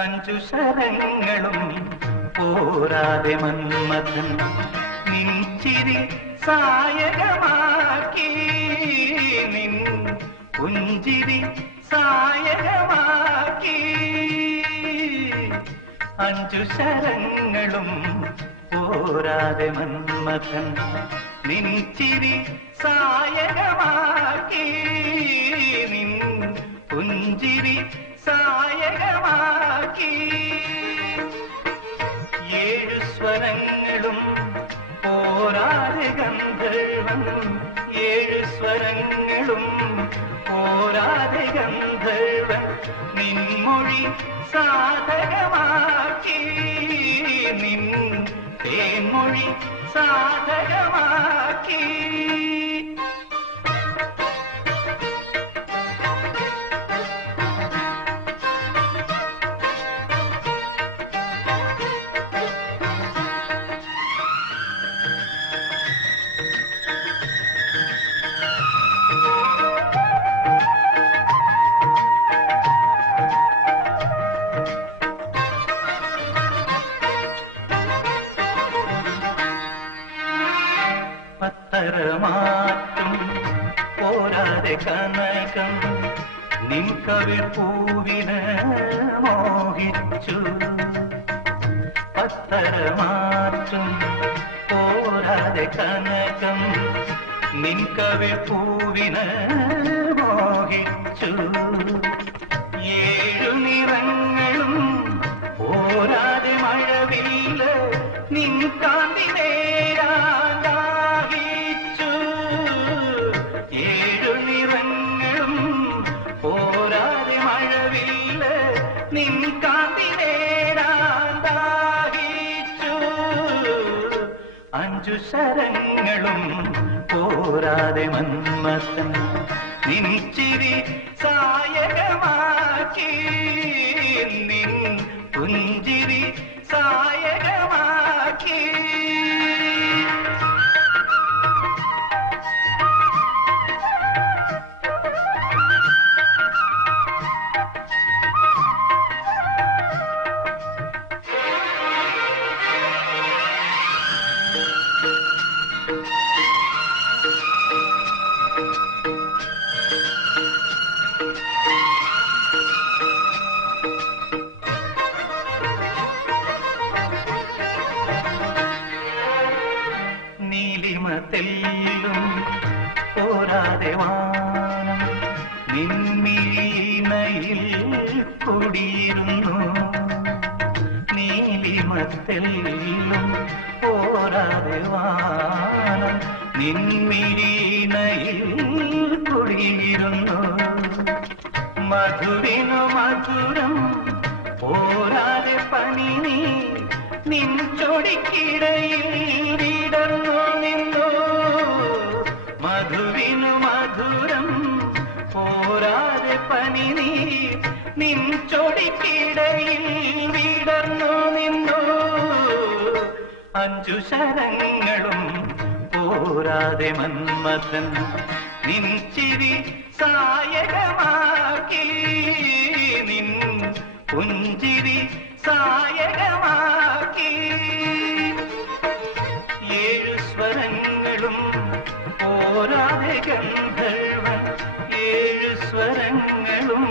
അഞ്ചു ശരങ്ങളും പോരാതെ മന്മഥൻ നിൻചിരി സായകമാക്കി, നിൻ പുഞ്ചിരി സായകമാക്കി. അഞ്ചു ശരങ്ങളും പോരാതെ മന്മഥൻ നിൻചിരി സായകമാക്കി, നിൻ പുഞ്ചിരി സായകമാക്കി. ഏഴു സ്വരങ്ങളും പോരാതെ ഗന്ധർവൻ, ഏഴു സ്വരങ്ങളും പോരാതെ ഗന്ധർവൻ നിൻമൊഴി സാധകമാക്കി, നിൻ തേൻമൊഴി സാധകമാക്കി. പത്തരമാറ്റും പോരാതെ കനകം നിൻ കവിൾ പൂവിന് മോഹിച്ചു. പത്തരമാറ്റും പോരാതെ കനകം നിൻ കവിൾ പൂവിന് മോഹിച്ചു. ഏഴു നിറങ്ങളും പോരാതെ മഴവില്ല് നിൻ കാന്തി നേരാൻ ദാഹിച്ചു. ഏഴു നിറങ്ങളും പോരാതെ മഴവില്ല് നിൻ കാന്തി നേരാൻ ദാഹിച്ചു. അഞ്ചു ശരങ്ങളും പോരാതെ മന്മഥൻ നിൻചിരി സായകമാക്കി, നിൻ പുഞ്ചിരി സായകമാക്കി. നീലിമതെല്ലും പോരാതെ വാനം നിൻമിഴിനയിൽ കുടിയിരുന്നു. നീലിമതെല്ലും പോരാതെ വാനം നിൻമിഴിനയിൽ കുടിയിരുന്നു. മധുരിനു മധുരം പോരാതെ പനി നിൻ ചൊടിക്കിടയിൽ വിടർന്നു നിന്നു. മധുവിനു മധുരം പോരാതെ പനി നിൻ ചൊടിക്കിടയിൽ വിടർന്നു നിന്നു. അഞ്ചു ശരങ്ങളും പോരാതെ മന്മഥൻ നിൻചിരി സായകമാക്കി, നിൻ പുഞ്ചിരി സായകമാക്കി. ഏഴു സ്വരങ്ങളും പോരാതെ ഗന്ധർവൻ, ഏഴു സ്വരങ്ങളും